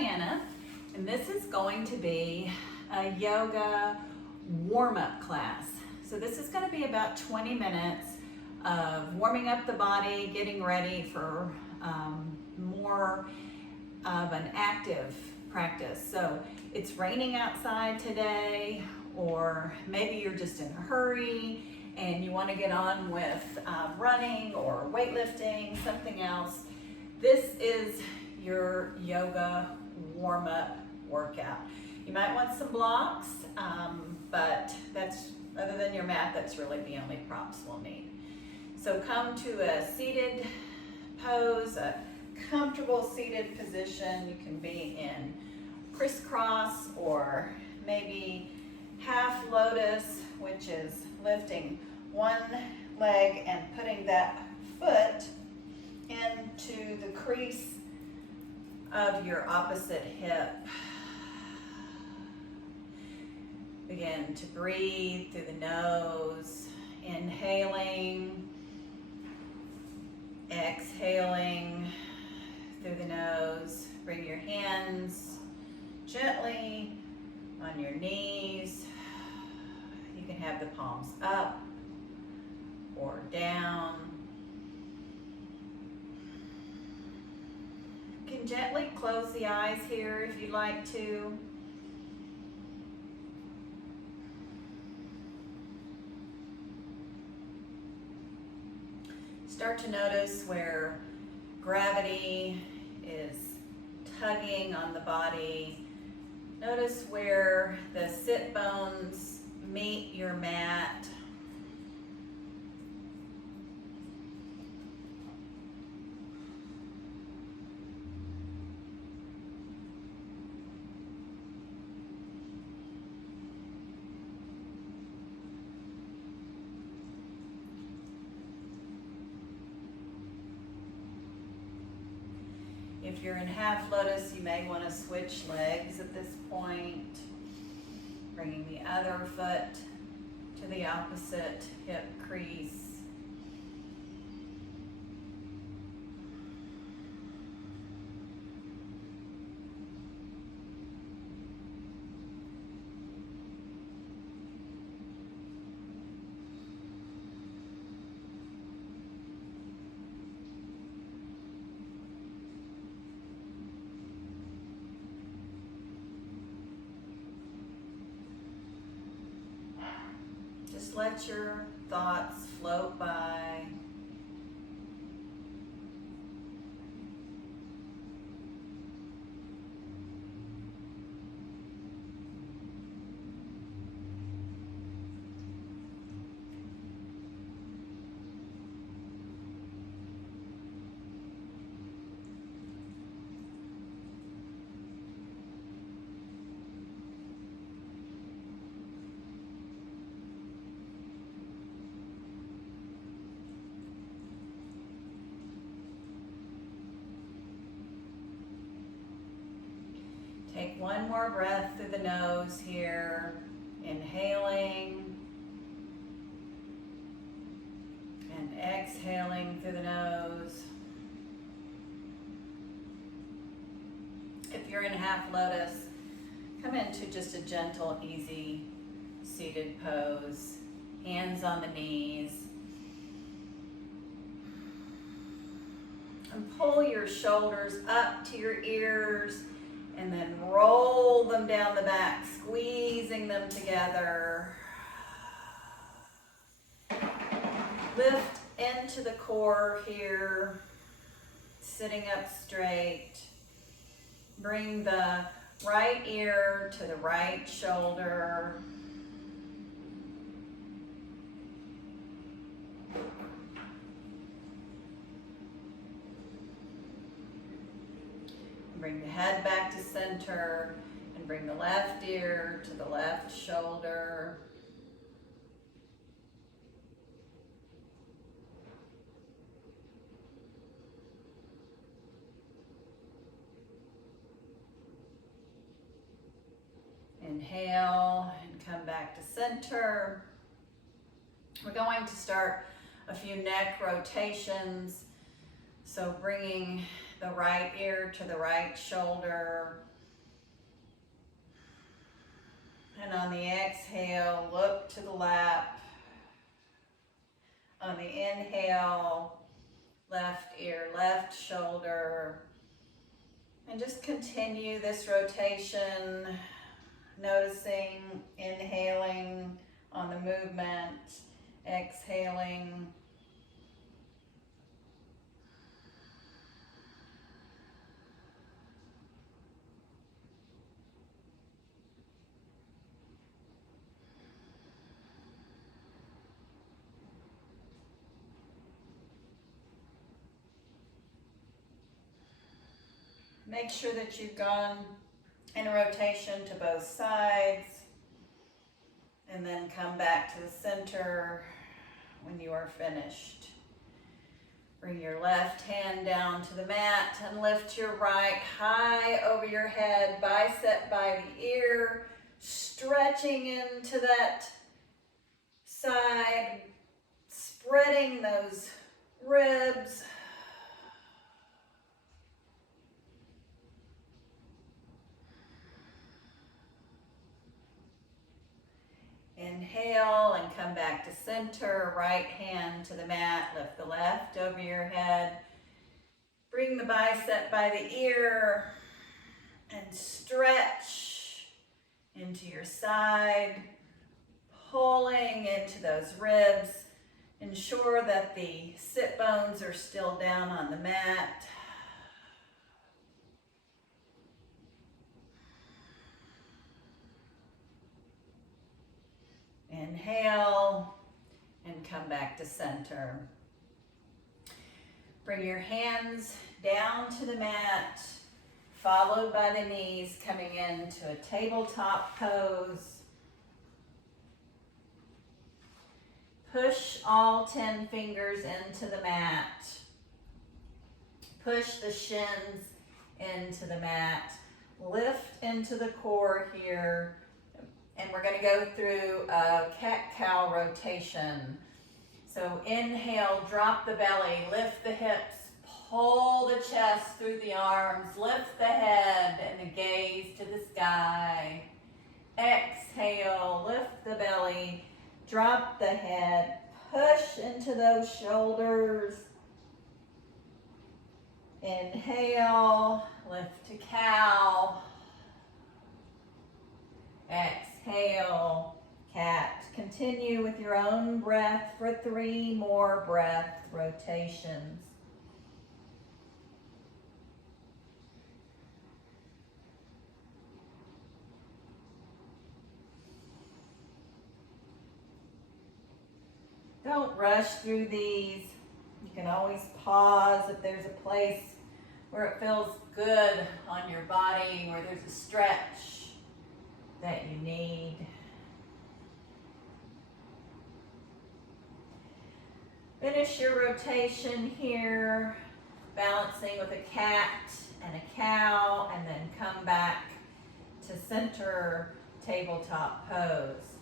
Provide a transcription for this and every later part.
Diana, and this is going to be a yoga warm-up class. So this is going to be about 20 minutes of warming up the body, getting ready for more of an active practice. So it's raining outside today, or maybe you're just in a hurry and you want to get on with running or weightlifting, something else. This is your yoga warm-up workout. You might want some blocks, but that's, other than your mat, that's really the only props we'll need. So come to a seated pose, a comfortable seated position. You can be in crisscross or maybe half lotus, which is lifting one leg and putting that foot into the crease of your opposite hip. Begin to breathe through the nose, inhaling, exhaling through the nose. Bring your hands gently on your knees. You can have the palms up or down. You can gently close the eyes here if you'd like to. Start to notice where gravity is tugging on the body. Notice where the sit bones meet your mat. If you're in half lotus, you may want to switch legs at this point, bringing the other foot to the opposite hip crease. Just let your thoughts float by. Take one more breath through the nose here, inhaling and exhaling through the nose. If you're in half lotus, come into just a gentle, easy seated pose, hands on the knees. And pull your shoulders up to your ears, and then roll them down the back, squeezing them together. Lift into the core here, sitting up straight. Bring the right ear to the right shoulder. Bring the head back to center and bring the left ear to the left shoulder. Inhale and come back to center. We're going to start a few neck rotations. So bringing the right ear to the right shoulder, And on the exhale, look to the lap. On the inhale, left ear, left shoulder. And just continue this rotation, noticing, inhaling on the movement, exhaling. Make sure that you've gone in a rotation to both sides, and then come back to the center when you are finished. Bring your left hand down to the mat and lift your right high over your head, bicep by the ear, stretching into that side, spreading those ribs. Inhale and come back to center, right hand to the mat, lift the left over your head. Bring the bicep by the ear and stretch into your side, pulling into those ribs. Ensure that the sit bones are still down on the mat. Inhale and come back to center. Bring your hands down to the mat, followed by the knees, coming into a tabletop pose. Push all 10 fingers into the mat. Push the shins into the mat. Lift into the core here. And we're going to go through a cat-cow rotation. So inhale, drop the belly, lift the hips, pull the chest through the arms, lift the head and the gaze to the sky. Exhale, lift the belly, drop the head, push into those shoulders. Inhale, lift to cow. Exhale, cat. Continue with your own breath for 3 more breath rotations. Don't rush through these. You can always pause if there's a place where it feels good on your body, where there's a stretch that you need. Finish your rotation here, balancing with a cat and a cow, and then come back to center tabletop pose.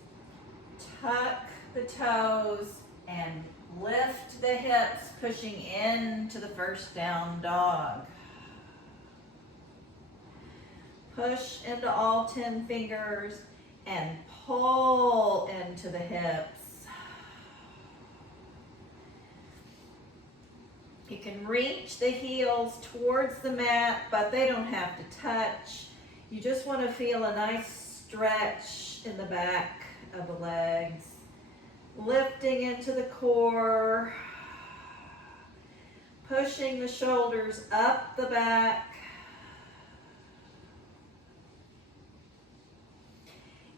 Tuck the toes and lift the hips, pushing into the first down dog. Push into all 10 fingers and pull into the hips. You can reach the heels towards the mat, but they don't have to touch. You just want to feel a nice stretch in the back of the legs. Lifting into the core. Pushing the shoulders up the back.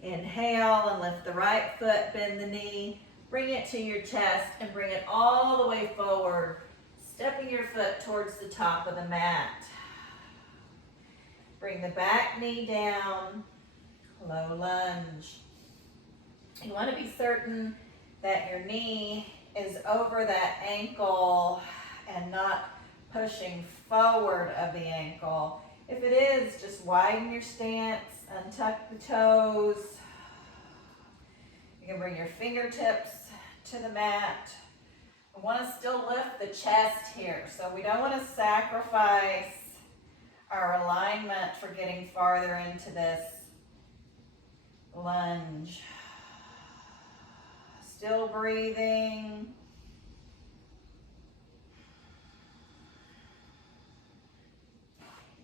Inhale and lift the right foot, bend the knee, bring it to your chest and bring it all the way forward, stepping your foot towards the top of the mat. Bring the back knee down, low lunge. You want to be certain that your knee is over that ankle and not pushing forward of the ankle. If it is, just widen your stance. Untuck the toes. You can bring your fingertips to the mat. We want to still lift the chest here, so we don't want to sacrifice our alignment for getting farther into this lunge. Still breathing.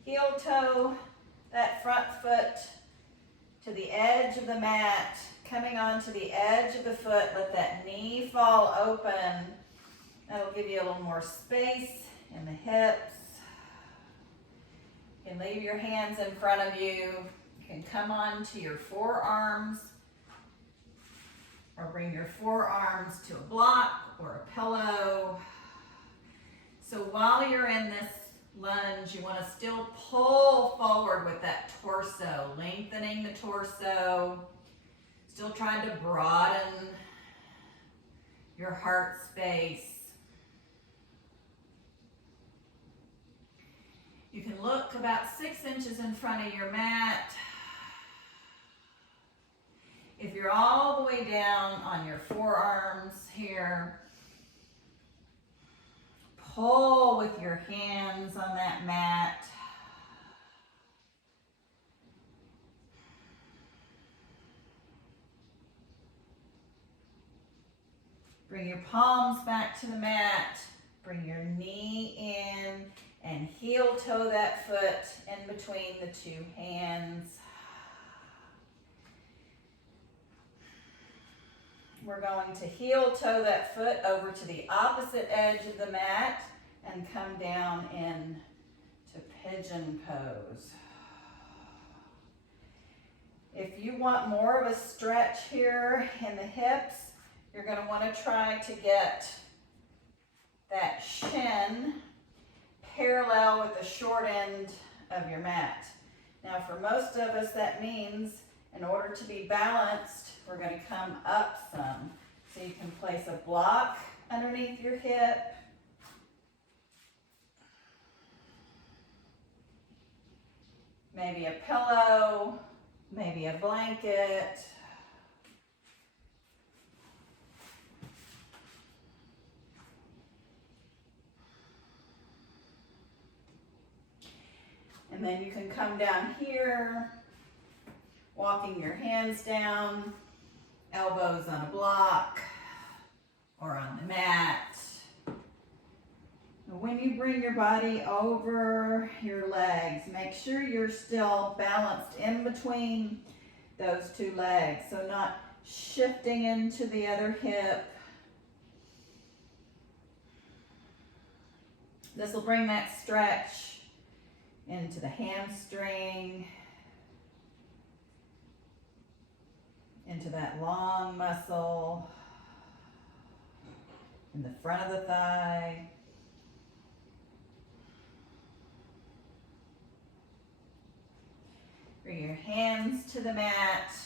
Heel toe that front foot to the edge of the mat, coming onto the edge of the foot. Let that knee fall open. That'll give you a little more space in the hips. You can leave your hands in front of you. You can come onto your forearms or bring your forearms to a block or a pillow. So while you're in this lunge, you want to still pull forward with that torso, lengthening the torso, still trying to broaden your heart space. You can look about 6 inches in front of your mat. If you're all the way down on your forearms here, pull with your hands on that mat. Bring your palms back to the mat. Bring your knee in and heel toe that foot in between the two hands. We're going to heel toe that foot over to the opposite edge of the mat and come down in to Pigeon Pose. If you want more of a stretch here in the hips, you're going to want to try to get that shin parallel with the short end of your mat. Now for most of us that means in order to be balanced, we're going to come up some. So you can place a block underneath your hip. Maybe a pillow, maybe a blanket. And then you can come down here, walking your hands down, elbows on a block or on the mat. When you bring your body over your legs, make sure you're still balanced in between those two legs. So not shifting into the other hip. This will bring that stretch into the hamstring, into that long muscle in the front of the thigh. Bring your hands to the mat,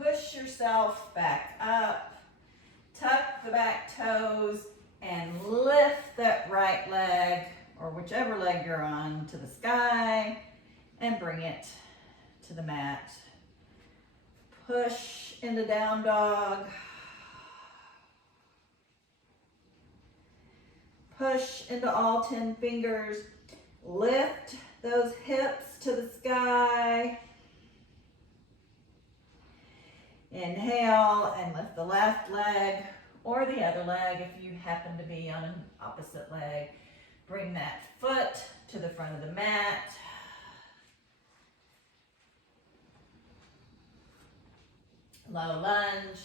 push yourself back up, tuck the back toes, and lift that right leg, or whichever leg you're on, to the sky, and bring it to the mat. Push into down dog. Push into all 10 fingers. Lift those hips to the sky. Inhale and lift the left leg or the other leg if you happen to be on an opposite leg. Bring that foot to the front of the mat. Low lunge.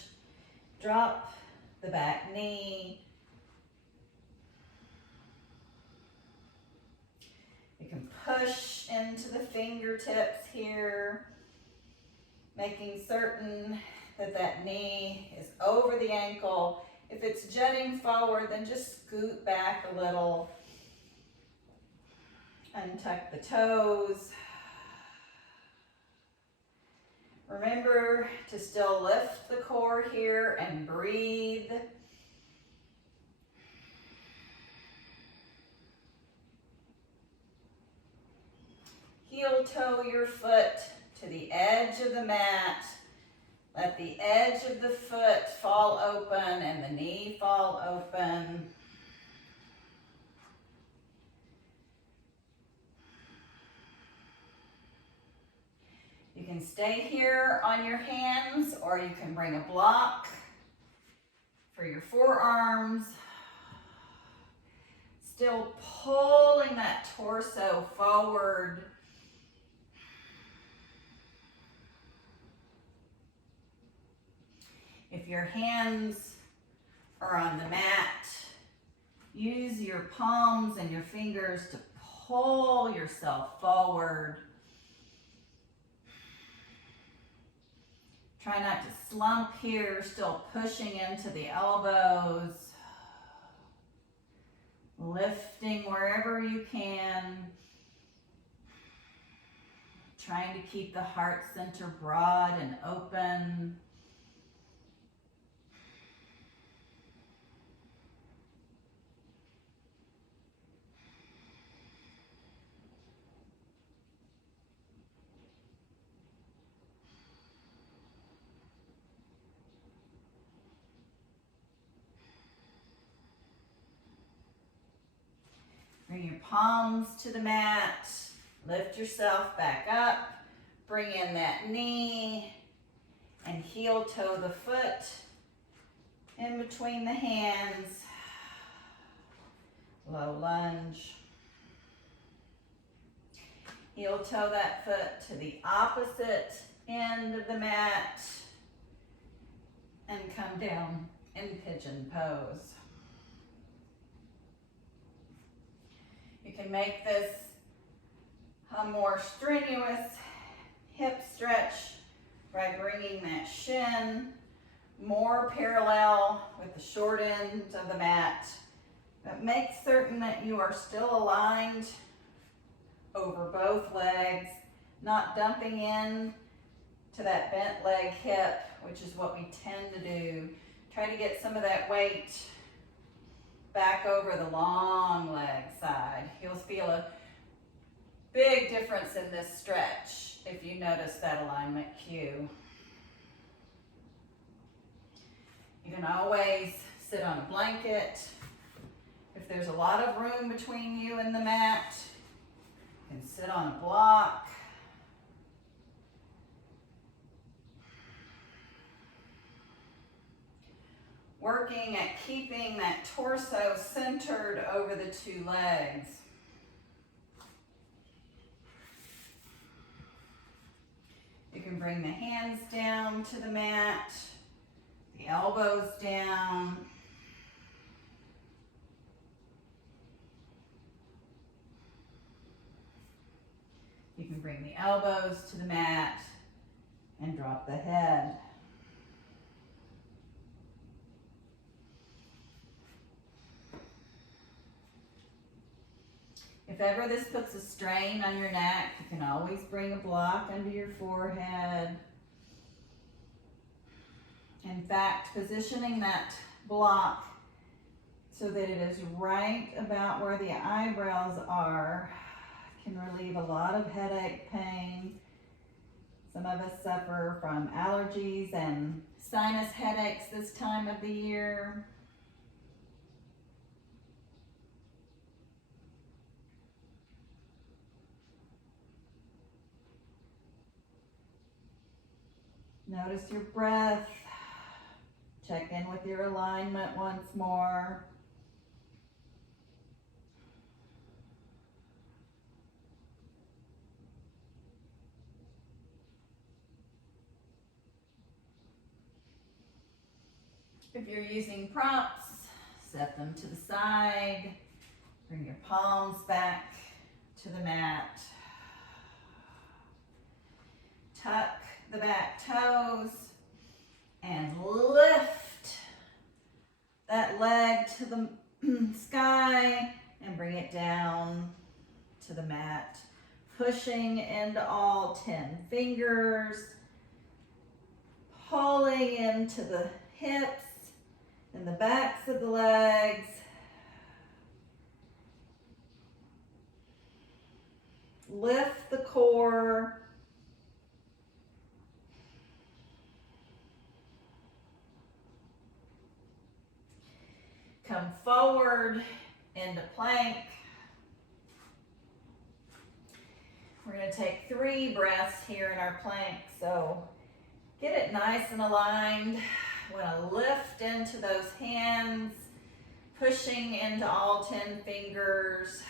Drop the back knee. You can push into the fingertips here, making certain that that knee is over the ankle. If it's jutting forward, then just scoot back a little. Untuck the toes. Remember to still lift the core here and breathe. Heel toe your foot to the edge of the mat. Let the edge of the foot fall open and the knee fall open. You can stay here on your hands, or you can bring a block for your forearms. Still pulling that torso forward. If your hands are on the mat, use your palms and your fingers to pull yourself forward. Try not to slump here, still pushing into the elbows. Lifting wherever you can. Trying to keep the heart center broad and open. Bring your palms to the mat, lift yourself back up, bring in that knee, and heel toe the foot in between the hands, low lunge. Heel toe that foot to the opposite end of the mat, and come down in Pigeon Pose. You can make this a more strenuous hip stretch by bringing that shin more parallel with the short end of the mat, but make certain that you are still aligned over both legs, not dumping in to that bent leg hip, which is what we tend to do. Try to get some of that weight back over the long leg side. You'll feel a big difference in this stretch if you notice that alignment cue. You can always sit on a blanket. If there's a lot of room between you and the mat, you can sit on a block. Working at keeping that torso centered over the two legs. You can bring the hands down to the mat, the elbows down. You can bring the elbows to the mat and drop the head. If ever this puts a strain on your neck, you can always bring a block under your forehead. In fact, positioning that block so that it is right about where the eyebrows are can relieve a lot of headache pain. Some of us suffer from allergies and sinus headaches this time of the year. Notice your breath. Check in with your alignment once more. If you're using props, set them to the side. Bring your palms back to the mat. Tuck the back toes and lift that leg to the sky and bring it down to the mat. Pushing into all 10 fingers, pulling into the hips and the backs of the legs. Lift the core. Come forward into plank. We're going to take 3 breaths here in our plank. So get it nice and aligned. We want to lift into those hands, pushing into all 10 fingers.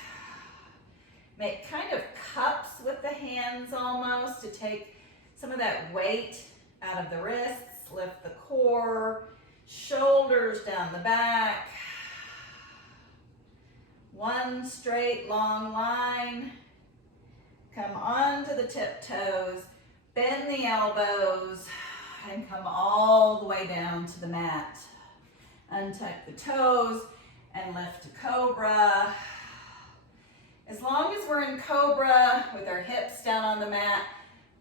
Make kind of cups with the hands almost to take some of that weight out of the wrists. Lift the core, shoulders down the back. One straight long line. Come onto the tiptoes, bend the elbows, and come all the way down to the mat. Untuck the toes and lift to Cobra. As long as we're in Cobra with our hips down on the mat,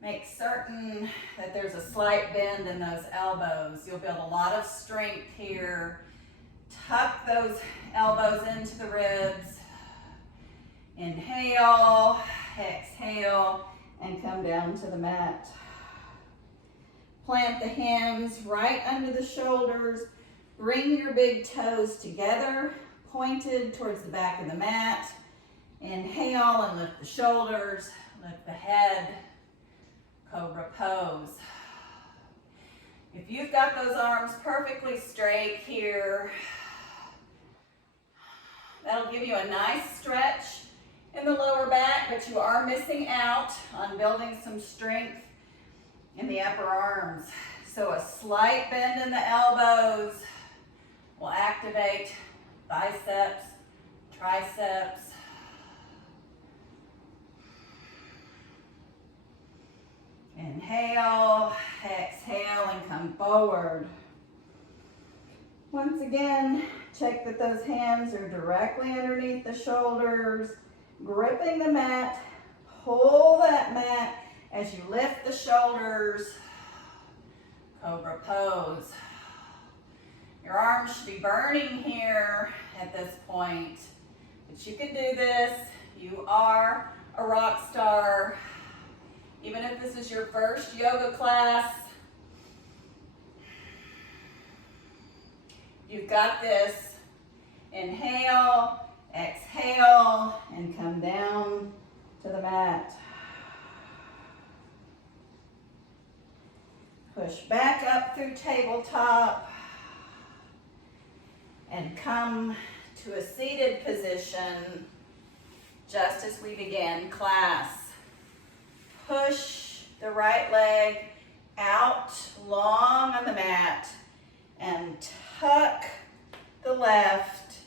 make certain that there's a slight bend in those elbows. You'll build a lot of strength here. Tuck those elbows into the ribs. Inhale, exhale, and come down to the mat. Plant the hands right under the shoulders. Bring your big toes together, pointed towards the back of the mat. Inhale and lift the shoulders, lift the head. Cobra Pose. If you've got those arms perfectly straight here, that'll give you a nice stretch in the lower back, but you are missing out on building some strength in the upper arms. So a slight bend in the elbows will activate biceps, triceps. Inhale, exhale, and come forward. Once again, check that those hands are directly underneath the shoulders, gripping the mat. Pull that mat as you lift the shoulders. Cobra Pose. Your arms should be burning here at this point, but you can do this. You are a rock star. Even if this is your first yoga class, you've got this. Inhale, exhale, and come down to the mat. Push back up through tabletop and come to a seated position just as we began class. Push the right leg out long on the mat and tuck the left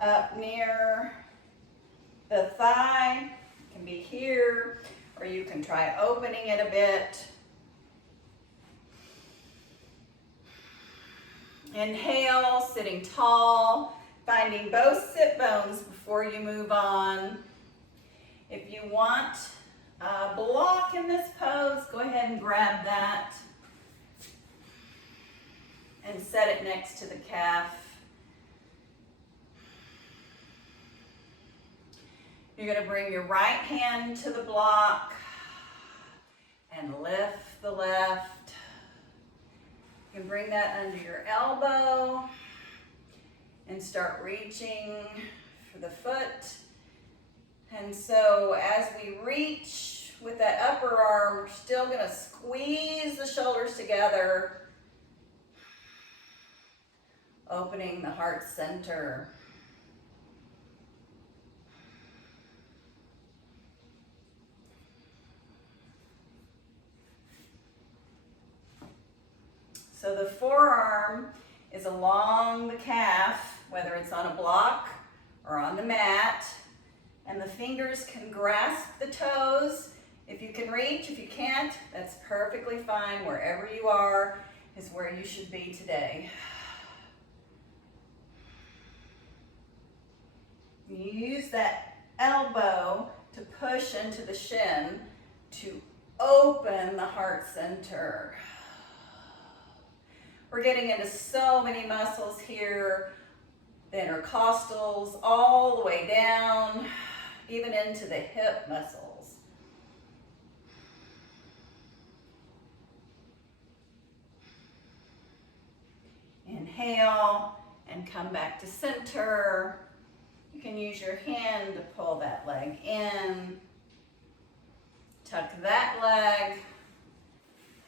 up near the thigh. It can be here, or you can try opening it a bit. Inhale, sitting tall, finding both sit bones before you move on. If you want a block in this pose, go ahead and grab that and set it next to the calf. You're going to bring your right hand to the block and lift the left. You can bring that under your elbow and start reaching for the foot. And so as we reach with that upper arm, we're still going to squeeze the shoulders together, opening the heart center. So the forearm is along the calf, whether it's on a block or on the mat. And the fingers can grasp the toes. If you can reach, if you can't, that's perfectly fine. Wherever you are is where you should be today. Use that elbow to push into the shin to open the heart center. We're getting into so many muscles here. The intercostals all the way down, even into the hip muscles. Inhale and come back to center. You can use your hand to pull that leg in. Tuck that leg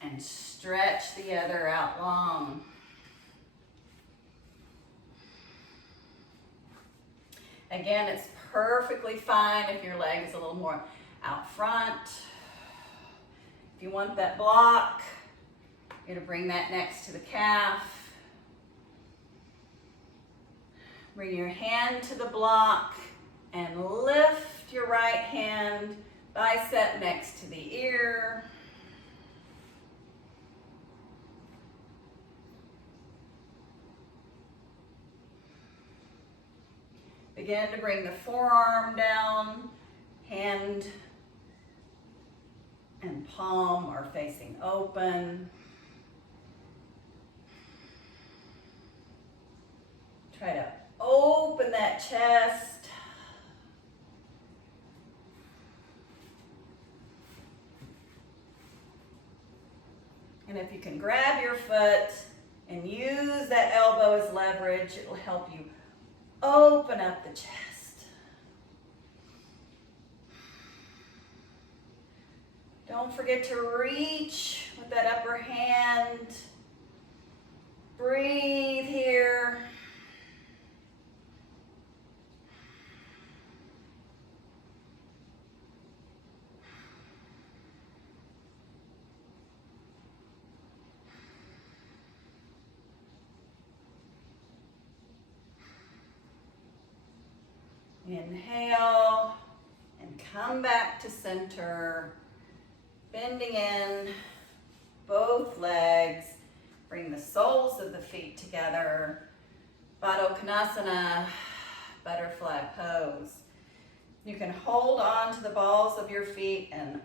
and stretch the other out long. Again, it's perfectly fine if your leg is a little more out front. If you want that block, you're gonna bring that next to the calf. Bring your hand to the block and lift your right hand, bicep next to the ear. Begin to bring the forearm down, hand and palm are facing open. Try to open that chest. And if you can grab your foot and use that elbow as leverage, it will help you open up the chest. Don't forget to reach with that upper hand. Breathe here. Inhale and come back to center, bending in both legs. Bring the soles of the feet together. Baddha Konasana, butterfly pose. You can hold on to the balls of your feet and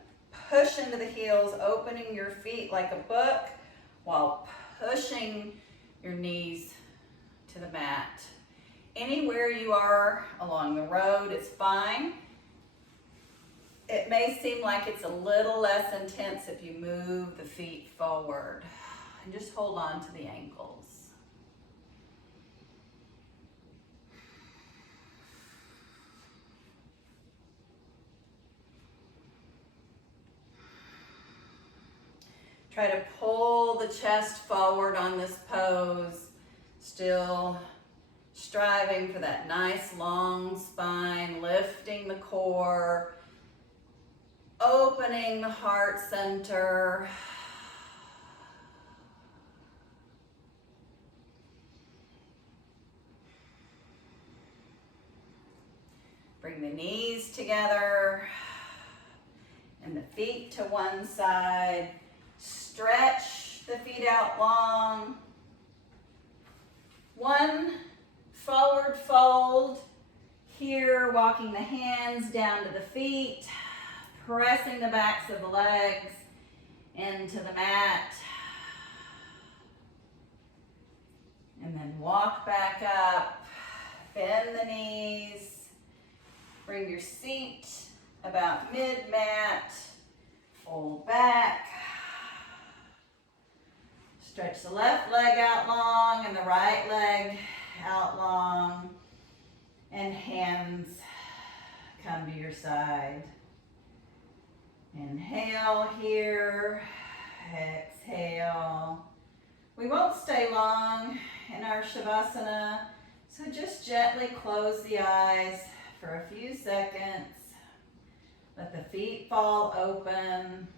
push into the heels, opening your feet like a book while pushing your knees to the mat. Anywhere you are along the road, it's fine. It may seem like it's a little less intense if you move the feet forward. And just hold on to the ankles. Try to pull the chest forward on this pose, still striving for that nice long spine, lifting the core, opening the heart center. Bring the knees together and the feet to one side. Stretch the feet out long. One forward fold. Here, walking the hands down to the feet, pressing the backs of the legs into the mat. And then walk back up, bend the knees, bring your seat about mid-mat, fold back. Stretch the left leg out long and the right leg out long, and hands come to your side. Inhale here, exhale. We won't stay long in our Shavasana, so just gently close the eyes for a few seconds. Let the feet fall open.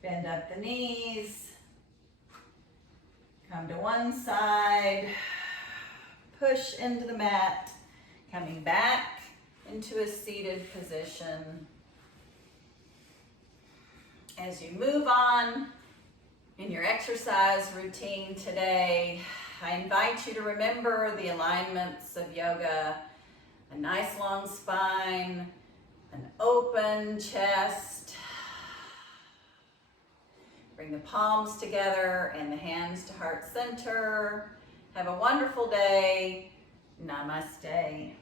Bend up the knees, come to one side, push into the mat, coming back into a seated position. As you move on in your exercise routine today, I invite you to remember the alignments of yoga: a nice long spine, an open chest. Bring the palms together and the hands to heart center. Have a wonderful day. Namaste.